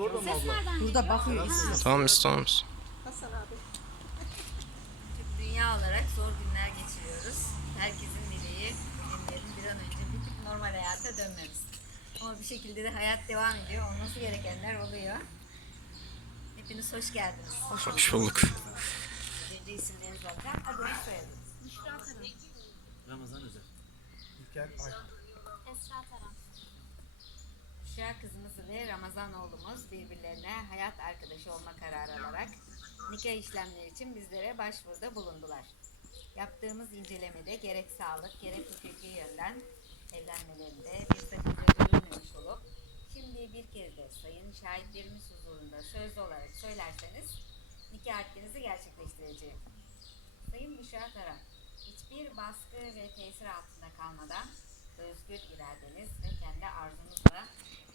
mı abla? Burada bakıyor. Tamam biz tamamız. Dünya olarak zor günler geçiriyoruz. Herkesin dileği günlerin bir an önce bitip normal hayata dönmemiz. Ama bir şekilde de hayat devam ediyor. Olması gerekenler oluyor. Hepiniz hoş geldiniz. Hoş bulduk. Önce isimlerinizi alacağım. Adınız soyadınız. Ramazan Özel. İlker Ay. Büşra kızımız ve Ramazan oğlumuz birbirlerine hayat arkadaşı olma kararı alarak nikah işlemleri için bizlere başvuruda bulundular. Yaptığımız incelemede gerek sağlık gerek hukuki yönden evlenmelerinde bir sakınca görülmemiş olup şimdi bir kez de sayın şahitlerimiz huzurunda sözlü olarak söylerseniz nikah akdinizi gerçekleştireceğim. Sayın Büşra Taran, hiçbir baskı ve tesir altında kalmadan özgür iradeniz ve kendi arzunuzla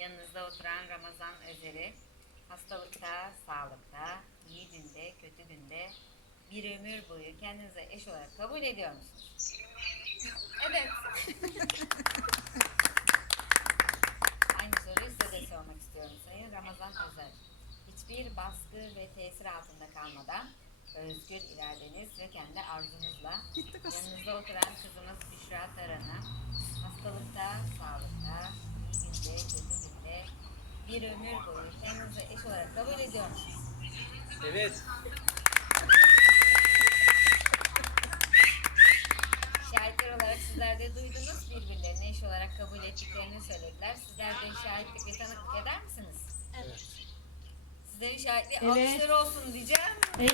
yanınızda oturan Ramazan Özer'i hastalıkta, sağlıkta, iyi günde, kötü günde bir ömür boyu kendinize eş olarak kabul ediyor musunuz? Evet. Aynı soruyu size de sormak istiyorum Sayın Ramazan Özer. Hiçbir baskı ve tesir altında kalmadan özgür iradeniz ve kendi arzunuzla yanınızda oturan kızımız Büşra Taran'ı hastalıkta, sağlıkta, iyi günde, kötü günde bir ömür boyu kendinize eş olarak kabul ediyor musunuz? Evet. Şahitler olarak sizler de duydunuz. Birbirlerini eş olarak kabul ettiklerini söylediler. Sizler de şahitlik ve tanıklık eder misiniz? Evet. Sizlerin şahitliği Evet. alkışları olsun diyeceğim. Evet.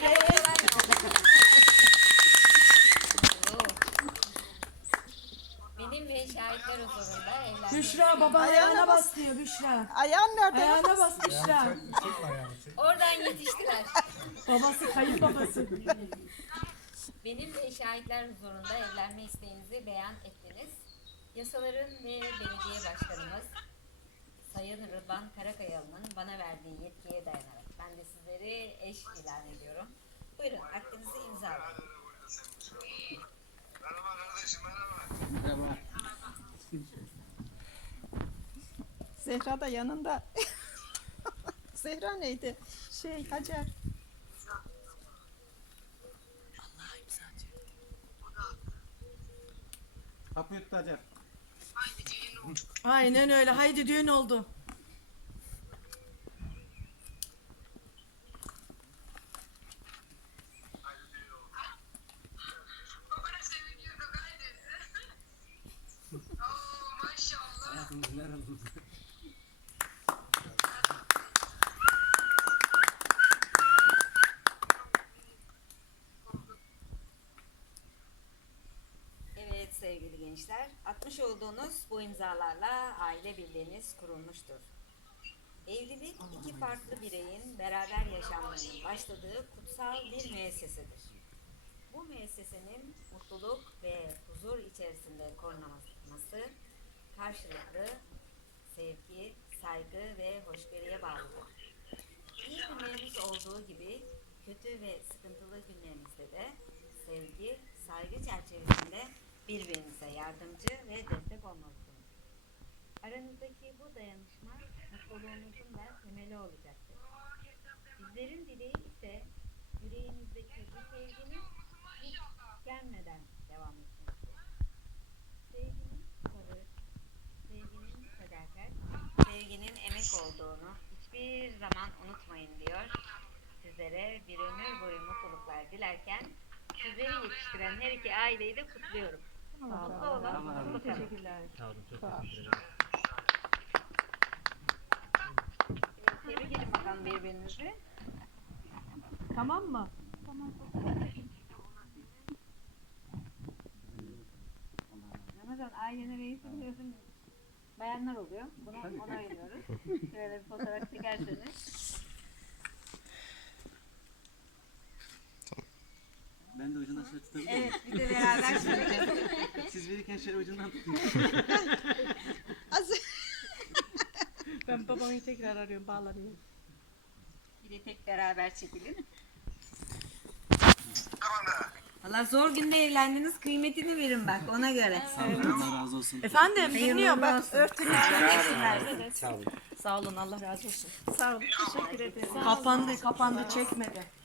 Huzurunda evlenmek Büşra baba ayağına bas diyor Büşra. Ayağın nerede? Ayağına bas Büşra. Ayağını çek, çekme ayağını çek. Oradan yetiştiler. Babası kayıp babası. Benim ve şahitler huzurunda evlenme isteğinizi beyan ettiniz. Yasaların ve belediye başkanımız Sayın Rıdvan Karakayalı'nın bana verdiği yetkiye dayanarak ben de sizleri eş ilan ediyorum. Buyurun aklınızı imzalayın. Merhaba. Zehra da yanında. Zehra neydi? Şey Hacer. Kapı yuttu Hacer. Aynen öyle. Haydi düğün oldu. Evet sevgili gençler, atmış olduğunuz bu imzalarla aile birliğiniz kurulmuştur. Evlilik iki farklı bireyin beraber yaşamlarının başladığı kutsal bir müessesedir. Bu müessesenin mutluluk ve huzur içerisinde korunması karşılıklı sevgi, saygı ve hoşgörüye bağlıdır. İyi günleriniz olduğu gibi kötü ve sıkıntılı günlerinizde de sevgi, saygı çerçevesinde birbirinize yardımcı ve destek olmalısınız. Aranızdaki bu dayanışma mutluluğunuzun da temeli olacaktır. Bizlerin dileği ise yüreğinizdeki bu sevginin hiç gelmeden devam etmesidir. Sevginin sabır, sevginin sadakat, sevginin emek olduğunu hiçbir zaman unutmayın diyor. Sizlere bir ömür boyu mutluluklar dilerken sizleri yetiştiren her iki aileyi de kutluyorum. Mutlu olun, mutlu kalın. Sağ olun. Çok teşekkür ederim. Tebrik edin bakalım birbirinizi. Tamam mı? Ramazan ailenin reisi biliyorsun bayanlar oluyor. Bunu onaylıyoruz. Şöyle bir fotoğraf çekerseniz. Ben de ucundan şöyle tutabilir Evet bir de beraber şöyle Siz verirken şöyle ucundan tutun. Ben babamı tekrar arıyorum bağlanıyorum. bir de tek beraber çekilin. Allah zor günde evlendiniz kıymetini verin bak ona göre. Allah razı olsun. Efendim dinliyorum bak. Sağ olun. Sağ olun Allah razı olsun. Sağ olun. Teşekkür ederim. Kapandı kapandı çekmedi.